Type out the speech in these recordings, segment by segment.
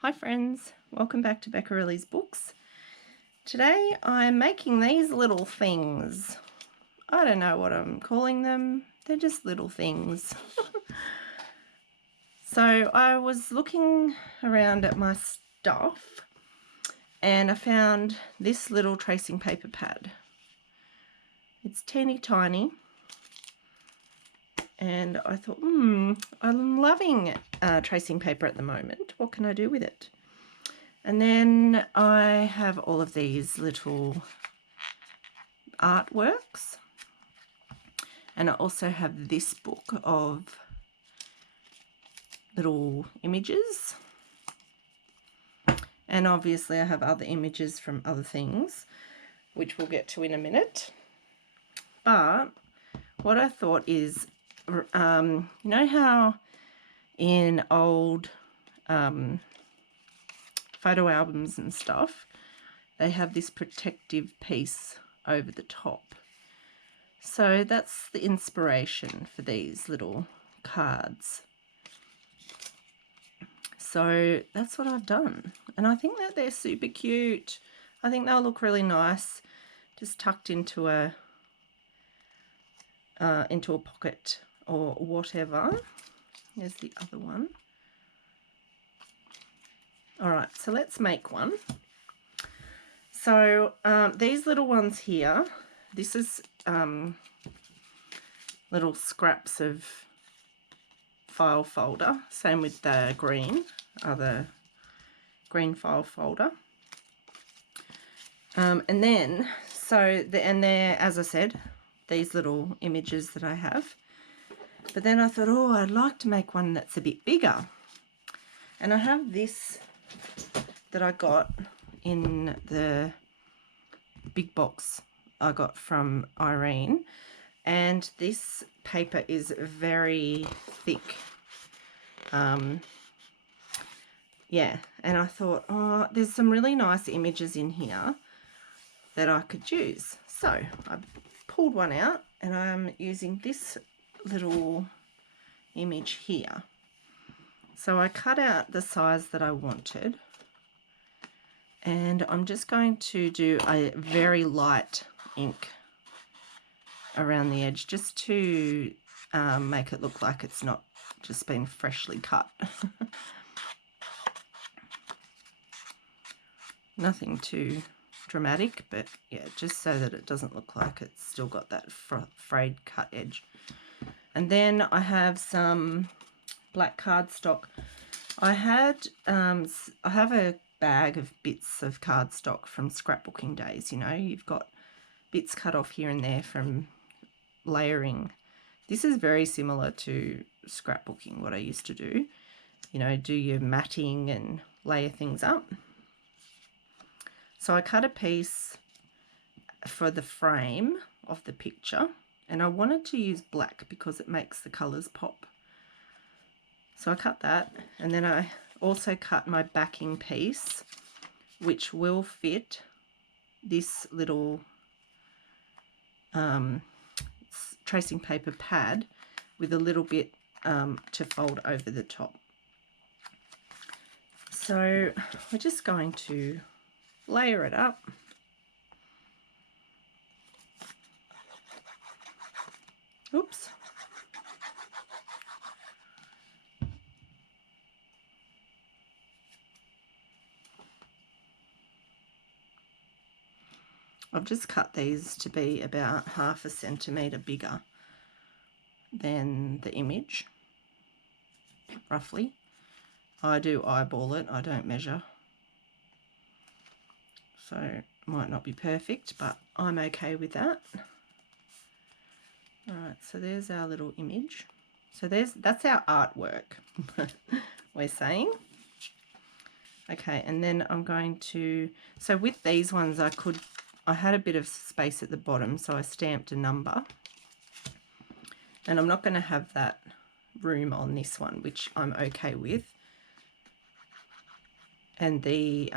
Hi friends, welcome back to Beccarelli's Books. Today I'm making these little things. I don't know what I'm calling them, they're just little things. So I was looking around at my stuff and I found this little tracing paper pad. It's teeny tiny and I thought, I'm loving tracing paper at the moment. What can I do with it? And then I have all of these little artworks, and I also have this book of little images, and obviously I have other images from other things which we'll get to in a minute. But what I thought is, you know how in old photo albums and stuff they have this protective piece over the top? So that's the inspiration for these little cards. So that's what I've done, and I think that they're super cute. I think they'll look really nice just tucked into a pocket or whatever. There's the other one. All right, so let's make one. So these little ones here, this is little scraps of file folder. Same with the green, other green file folder. And then, and there, as I said, these little images that I have. But then I thought, oh, I'd like to make one that's a bit bigger. And I have this that I got in the big box I got from Irene. And this paper is very thick. Yeah, and I thought, oh, there's some really nice images in here that I could use. So I pulled one out and I'm using this little image here. So I cut out the size that I wanted, and I'm just going to do a very light ink around the edge just to make it look like it's not just been freshly cut. Nothing too dramatic, but yeah, just so that it doesn't look like it's still got that frayed cut edge. And then I have some black cardstock. I have a bag of bits of cardstock from scrapbooking days. You know, you've got bits cut off here and there from layering. This is very similar to scrapbooking, what I used to do. You know, do your matting and layer things up. So I cut a piece for the frame of the picture, and I wanted to use black because it makes the colours pop. So I cut that, and then I also cut my backing piece, which will fit this little tracing paper pad with a little bit to fold over the top. So we're just going to layer it up. Oops. I've just cut these to be about 1/2 centimetre bigger than the image, roughly. I do eyeball it, I don't measure. So it might not be perfect, but I'm okay with that. Alright, so there's our little image. So that's our artwork, we're saying. Okay, and then I'm going to, so with these ones I had a bit of space at the bottom, so I stamped a number. And I'm not going to have that room on this one, which I'm okay with. And the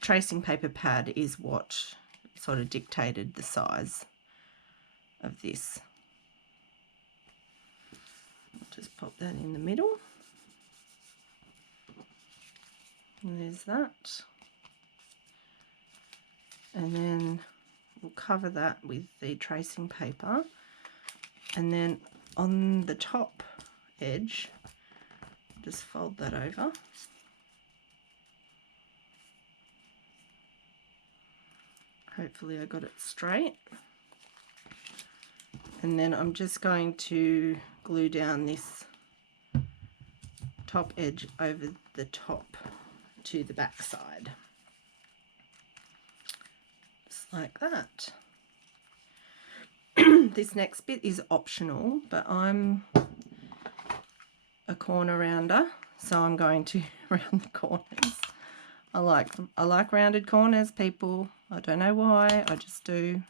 tracing paper pad is what sort of dictated the size of this. Just pop that in the middle. And there's that. And then we'll cover that with the tracing paper. And then on the top edge, just fold that over. Hopefully I got it straight. And then I'm just going to glue down this top edge over the top to the back side. Just like that. This next bit is optional, but I'm a corner rounder, so I'm going to round the corners. I like rounded corners, people. I don't know why, I just do.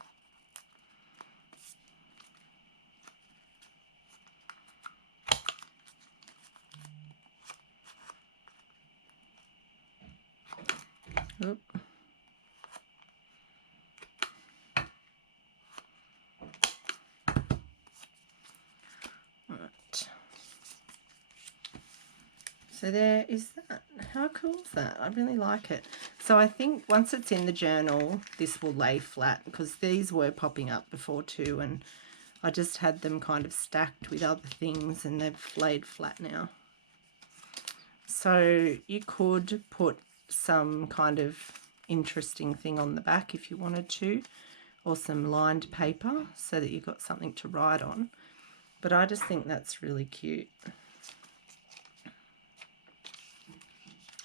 Oop. Right. So there is that. How cool is that? I really like it. So I think once it's in the journal, this will lay flat, because these were popping up before too, and I just had them kind of stacked with other things and they've laid flat now. So you could put some kind of interesting thing on the back if you wanted to, or some lined paper so that you've got something to write on. But I just think that's really cute.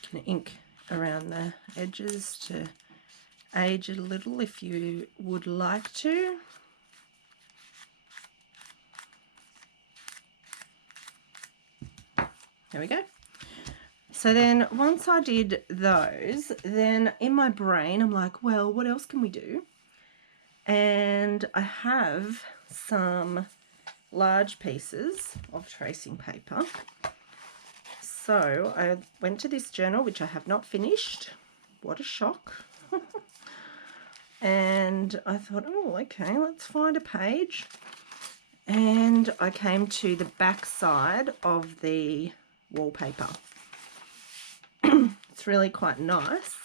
You can ink around the edges to age it a little if you would like to. There we go. So then once I did those, then in my brain I'm like, well, what else can we do? And I have some large pieces of tracing paper. So I went to this journal, which I have not finished. What a shock. And I thought, oh, okay, let's find a page. And I came to the back side of the wallpaper. It's really quite nice.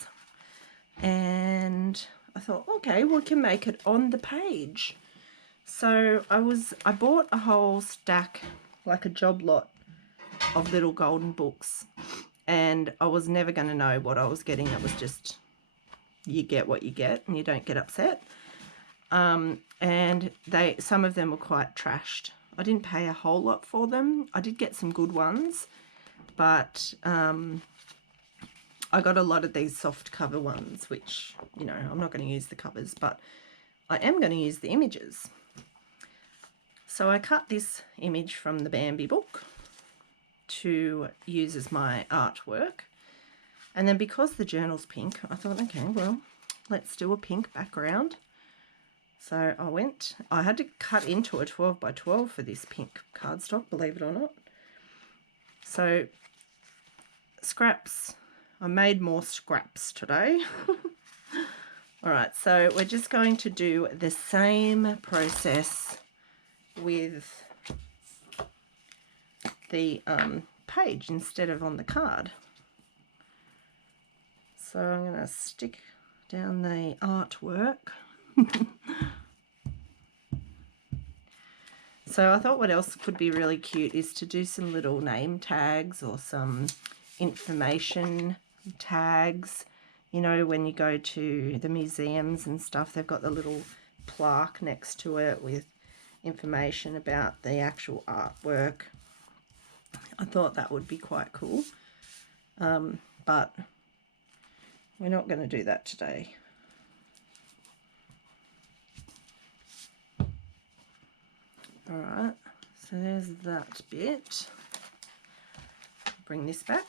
And I thought, okay, we can make it on the page. So I bought a whole stack, like a job lot of little golden books, and I was never going to know what I was getting. It was just, you get what you get and you don't get upset. And some of them were quite trashed. I didn't pay a whole lot for them. I did get some good ones, but I got a lot of these soft cover ones, which, you know, I'm not going to use the covers, but I am going to use the images. So I cut this image from the Bambi book to use as my artwork. And then because the journal's pink, I thought, okay, well, let's do a pink background. So I had to cut into a 12 by 12 for this pink cardstock, believe it or not. So scraps. I made more scraps today. All right, so we're just going to do the same process with the page instead of on the card. So I'm going to stick down the artwork. So I thought what else could be really cute is to do some little name tags or some information tags. You know, when you go to the museums and stuff, they've got the little plaque next to it with information about the actual artwork. I thought that would be quite cool, but we're not going to do that today. Alright, so there's that bit. Bring this back.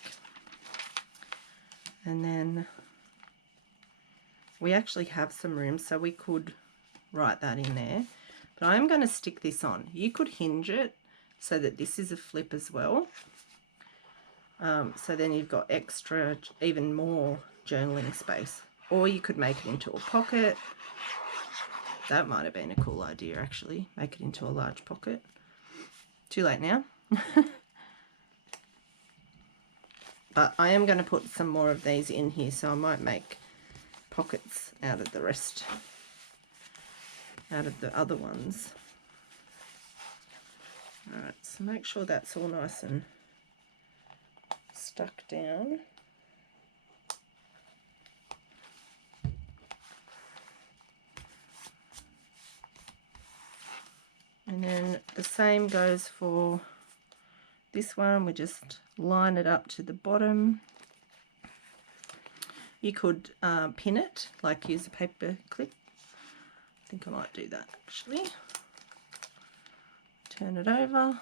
And then we actually have some room, so we could write that in there. But I'm going to stick this on. You could hinge it so that this is a flip as well. So then you've got extra, even more journaling space. Or you could make it into a pocket. That might have been a cool idea, actually. Make it into a large pocket. Too late now. But I am going to put some more of these in here, so I might make pockets out of the rest, out of the other ones. Alright, so make sure that's all nice and stuck down. And then the same goes for this one. We just line it up to the bottom. You could pin it, like use a paper clip. I think I might do that actually. Turn it over.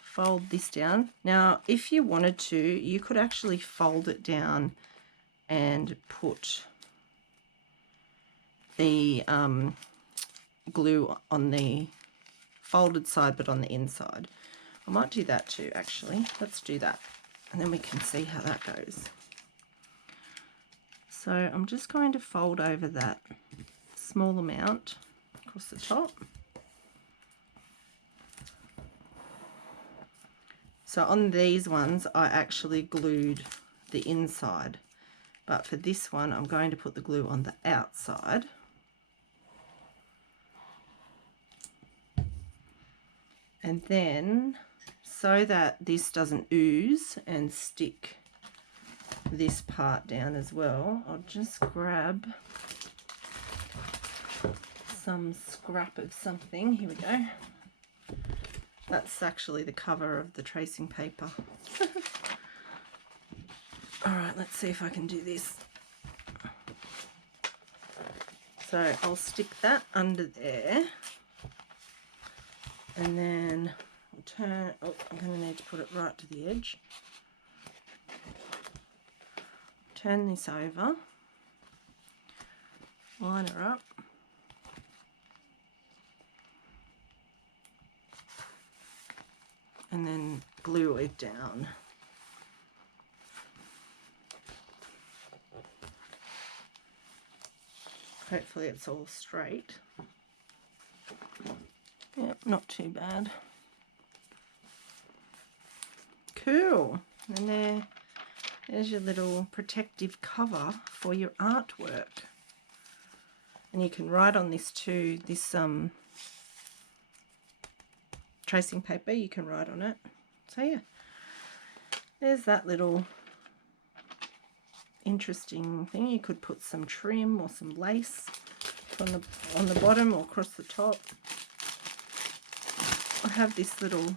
Fold this down. Now, if you wanted to, you could actually fold it down and put the glue on the folded side but on the inside. I might do that too actually. Let's do that and then we can see how that goes. So I'm just going to fold over that small amount across the top. So on these ones I actually glued the inside, but for this one I'm going to put the glue on the outside. And then, so that this doesn't ooze and stick this part down as well, I'll just grab some scrap of something. Here we go. That's actually the cover of the tracing paper. Alright, let's see if I can do this. So I'll stick that under there. And then I'll turn, oh, I'm going to need to put it right to the edge. Turn this over, line her up, and then glue it down. Hopefully it's all straight. Yep, not too bad. Cool. And there's your little protective cover for your artwork. And you can write on this too, this tracing paper, you can write on it. So yeah, there's that little interesting thing. You could put some trim or some lace on the bottom or across the top. I have this little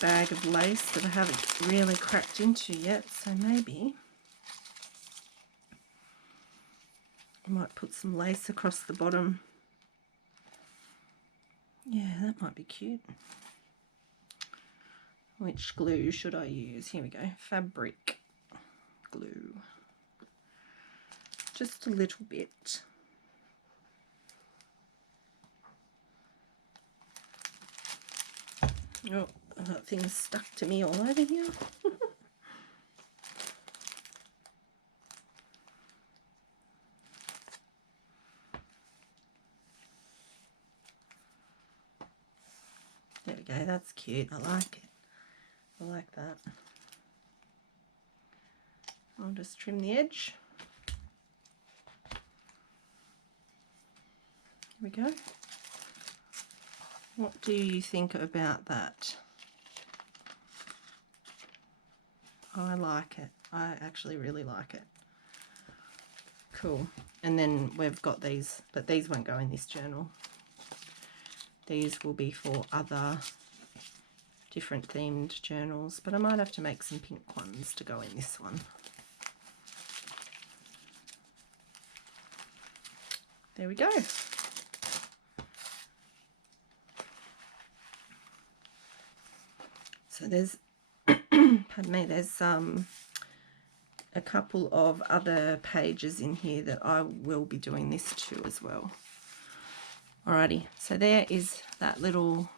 bag of lace that I haven't really cracked into yet, so maybe I might put some lace across the bottom. Yeah, that might be cute. Which glue should I use? Here we go, fabric glue. Just a little bit. Oh, that thing's stuck to me all over here. There we go, that's cute. I like it. I like that. I'll just trim the edge. Here we go. What do you think about that? I like it. I actually really like it. Cool. And then we've got these, but these won't go in this journal. These will be for other different themed journals, but I might have to make some pink ones to go in this one. There we go. So there's, pardon me, there's a couple of other pages in here that I will be doing this to as well. Alrighty, so there is that little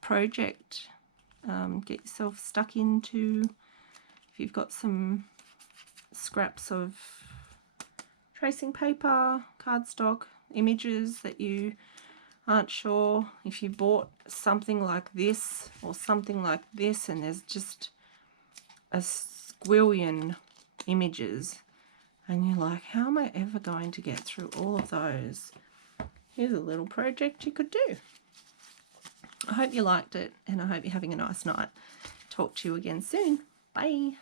project. Get yourself stuck into, if you've got some scraps of tracing paper, cardstock, images that you aren't sure if you bought something like this or something like this and there's just a squillion images and you're like, how am I ever going to get through all of those? Here's a little project you could do. I hope you liked it and I hope you're having a nice night. Talk to you again soon. Bye.